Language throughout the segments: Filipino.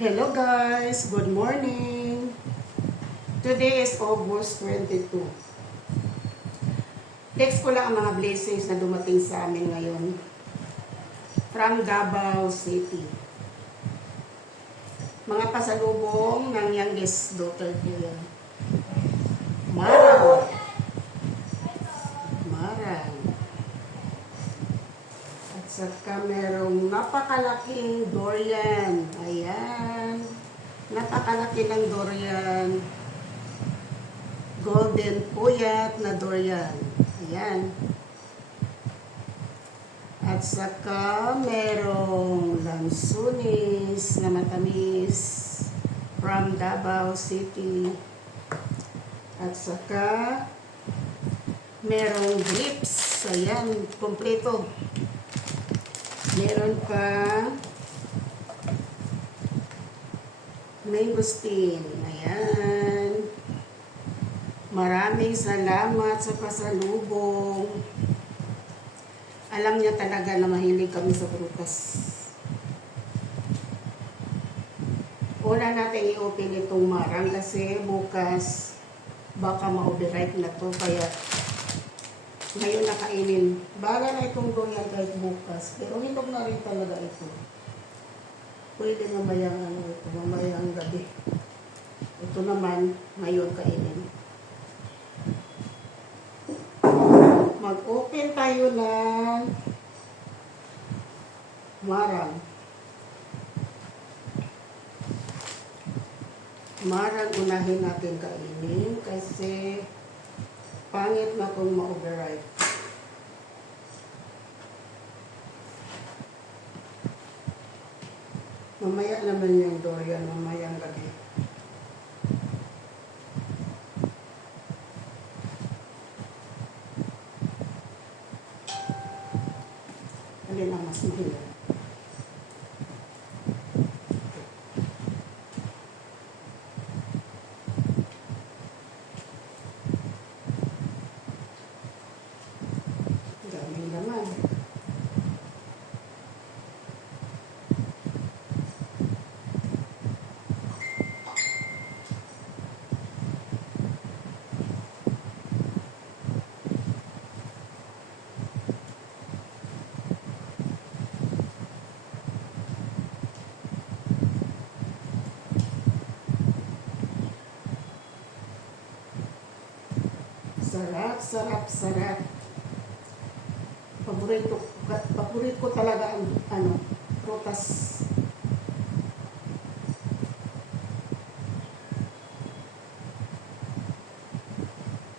Hello guys, good morning. Today is August 22. Text ko lang ang mga blessings na dumating sa amin ngayon from Davao City. Mga pasalubong ng youngest daughter ko yan. Marang. At saka merong napakalaking durian. Ayan. Napakalaki ng durian. Golden puyat na durian. Ayan. At saka merong lansunis na matamis from Davao City. At saka merong grapes. Ayan, kompleto. Meron pa mangosteen. Ayan. Maraming salamat sa pasalubong. Alam niya talaga na mahilig kami sa prutas. Una natin i-open itong marang kasi bukas baka ma-overripe na to, kaya ngayon nakainin. Bahala na itong durian kahit bukas, pero hinog na rin talaga ito. Pwede mamayang ito, mamayang gabi. Ito naman ngayon kainin. Mag-open tayo ng marang. Marang unahin natin kainin kasi pangit na kung ma-overripe. Mamaya naman yung durian, mamayang gabi. Alin ang mas mahirap? Daming laman. Sarap, sarap, sarap. Paborito ko talaga ang prutas.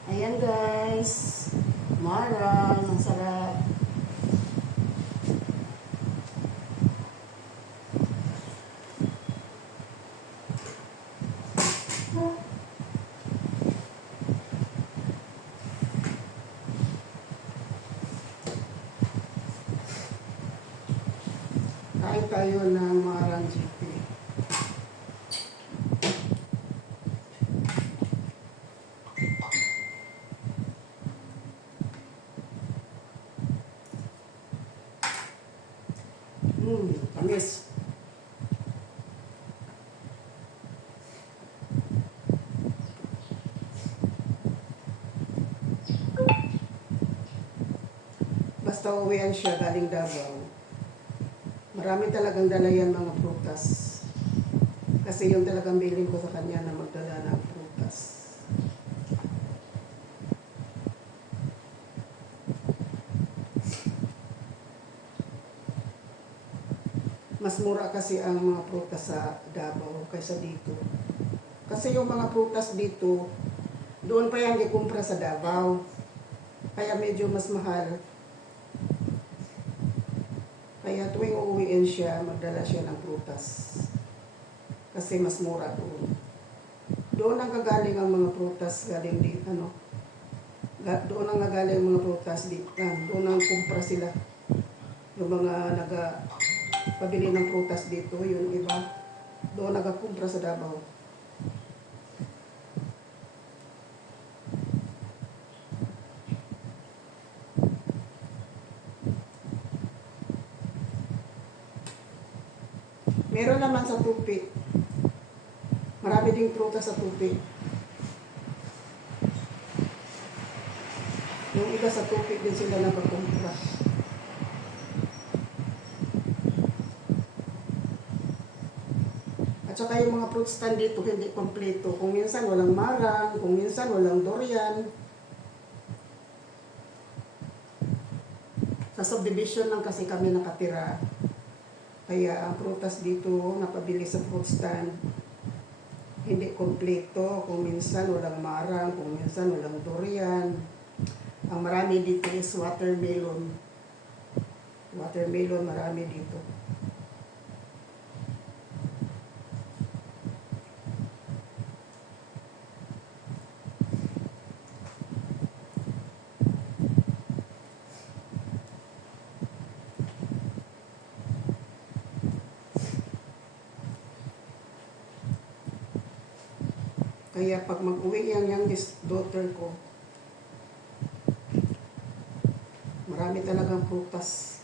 Ayan guys, marang, ang sarap. Kain tayo ng marang GP. Tamis. Basta uwian siya galing Davao. Marami talagang dala yan mga prutas. Kasi yung talagang bilin ko sa kanya na magdala ng prutas. Mas mura kasi ang mga prutas sa Davao kaysa dito. Kasi yung mga prutas dito, doon pa yan ikumpra sa Davao. Kaya medyo mas mahal. Kaya tuwing uuwiin siya, magdala siya ng prutas. Kasi mas mura doon. Doon ang gagaling ang mga prutas galing dito, doon ang gagaling ang mga prutas dito. Doon ang kumpra sila. Yung mga pabili ng prutas dito, yung iba, doon nagakumpra sa Davao. Meron naman sa tupi. Marami ding prutas sa tubig. Yung iba sa tubig din sila nagkukumpra. At saka yung mga fruit stand dito hindi kompleto. Kung minsan walang marang, kung minsan walang durian. Sa subdivision lang kasi kami nakatira. Kaya ang prutas dito napabili sa fruit stand hindi kompleto. Kung minsan walang marang, kung minsan walang durian. Ang marami dito is watermelon. Watermelon marami dito. Kaya pag mag-uwi yung youngest daughter ko, marami talagang prutas.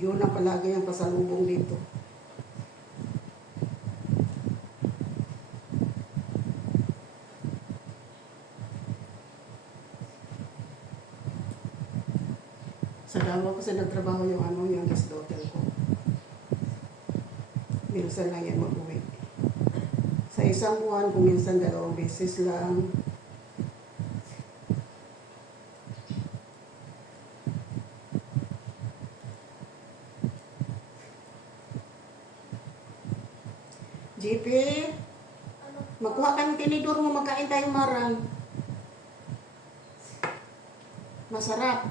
Yun ang palagi ang pasalubong dito. Sa Davao kasi nagtrabaho yung youngest daughter ko. Minsan lang yan mag-uwi. Sa isang buwan, kung minsan 2 beses lang. JP, magkuha ka ng tinidor mo, magkain tayo marang. Masarap.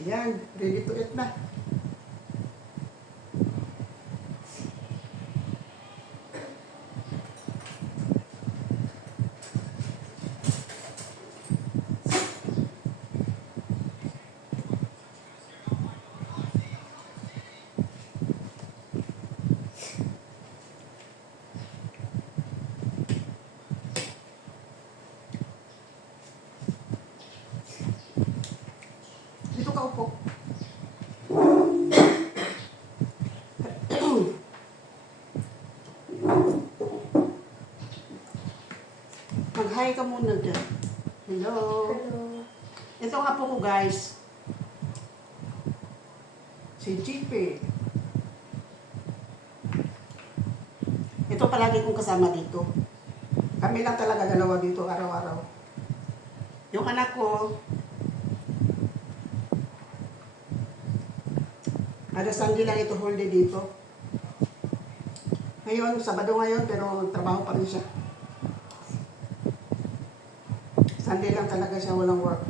Ayan, ready to eat na. Dito ka upo. Mag-hi ka muna dyan. Hello. Hello. Ito nga po ko guys. Si JP. Ito palagi kong kasama dito. Kami lang talaga dalawa dito araw-araw. Yung anak ko, ada Sunday lang ito holiday dito. Ngayon, Sabado ngayon, pero trabaho pa rin siya. Sunday lang talaga siya, walang work.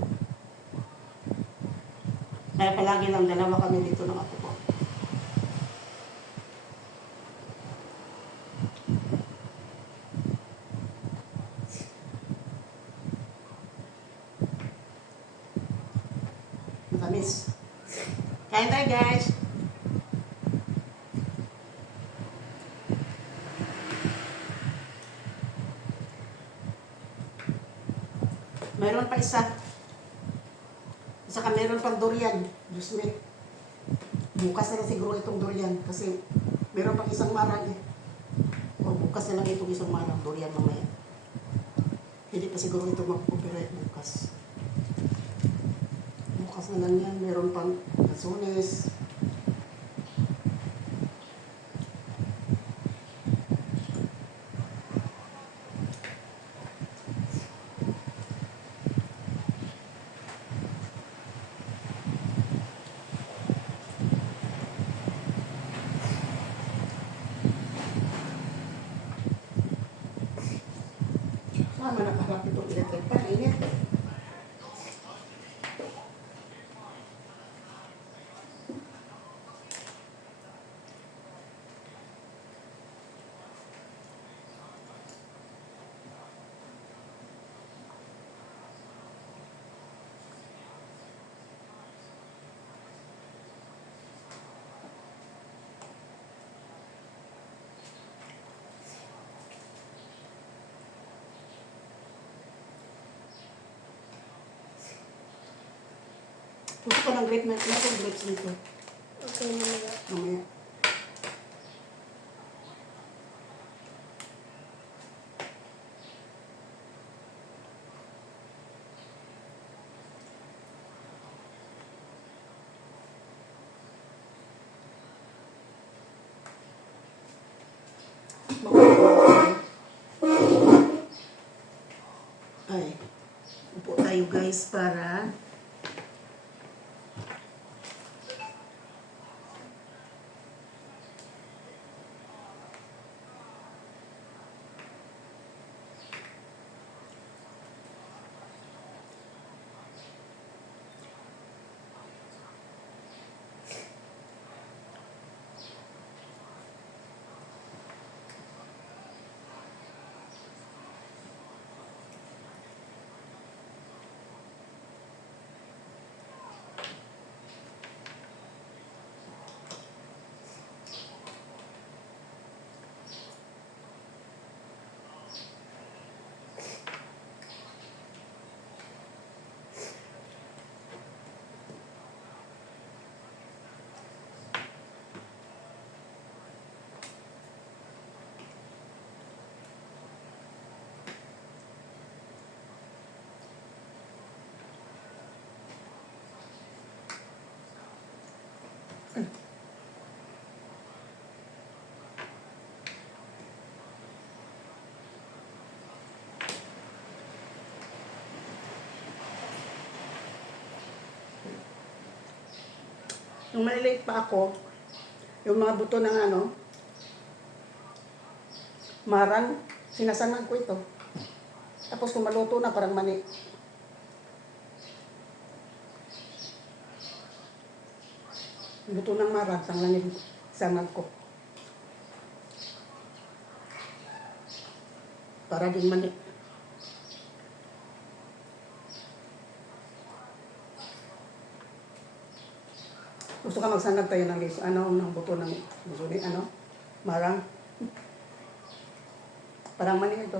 Kaya palagi lang dalawa kami dito ng apo ko. Matamis. Kain tayo guys. Meron pa isa. Saka meron pang durian. Diyos me. Bukas na lang siguro itong durian. Kasi meron pang isang marang eh. O bukas na lang itong isang marang durian mamaya. Hindi pa siguro ito mag-operate bukas. Bukas na lang yan. Meron pang Basunes. Sama nakaharap itong electric pan. Init. Gusto ko ng grape na ito, grapes nito. Okay, mamaya. Mamaya. Ay, upo tayo guys para nung maliliit pa ako, yung mga buto ng marang, sinasanag ko ito. Tapos kung maluto na, parang mani. Buto ng marang, sanag ko. Para din mani. Gusto ka magsanag tayo ng ng buto ng marang. Parang mani ito.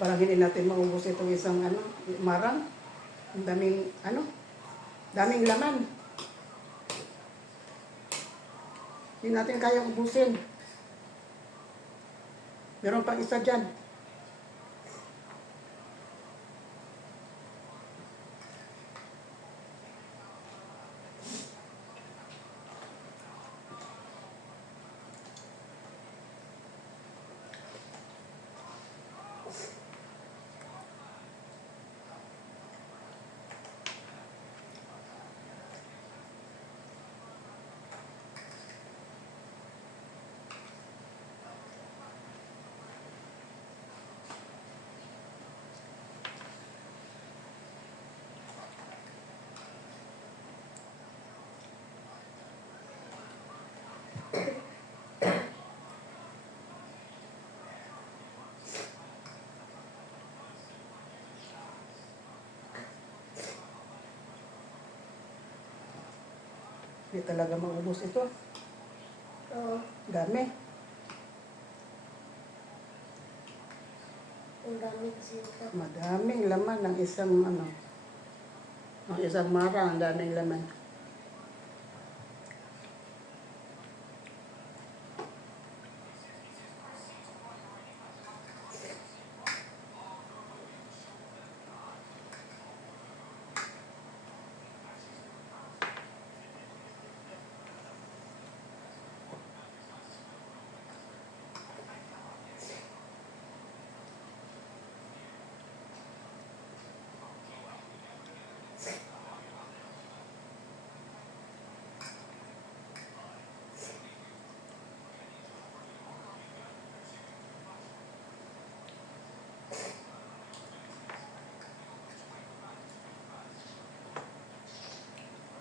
Parang hindi natin maubos itong isang marang. Ang daming, daming laman. Hindi natin kayang ubusin. Meron pang isa dyan. Hindi talaga maubos ito. Oo. Dami. Ang dami kasi ito. Madaming laman ng isang ng isang marang. Ang daming laman.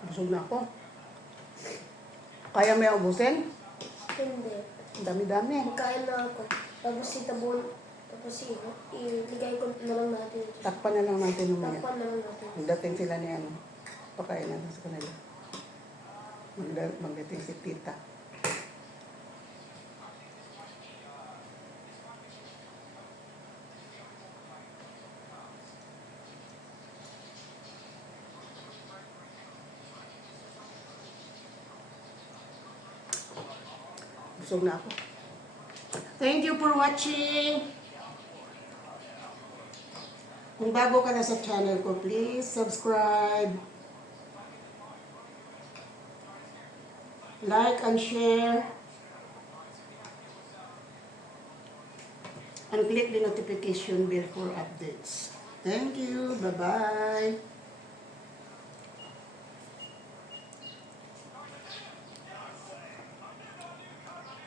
Busog na ako. Kaya may ubusin? Hindi. Ang dami-dami. Magkain na ako. Tapos itabon. Tapos iligay ko na lang natin. Takpan na lang natin mamaya. Takpan na lang natin. Magdating sila ni pakain natin sa kanila. Magdating si tita. Busog na ako. Thank you for watching! Kung bago ka na sa channel ko, please subscribe, like and share, and click the notification bell for updates. Thank you. Bye-bye.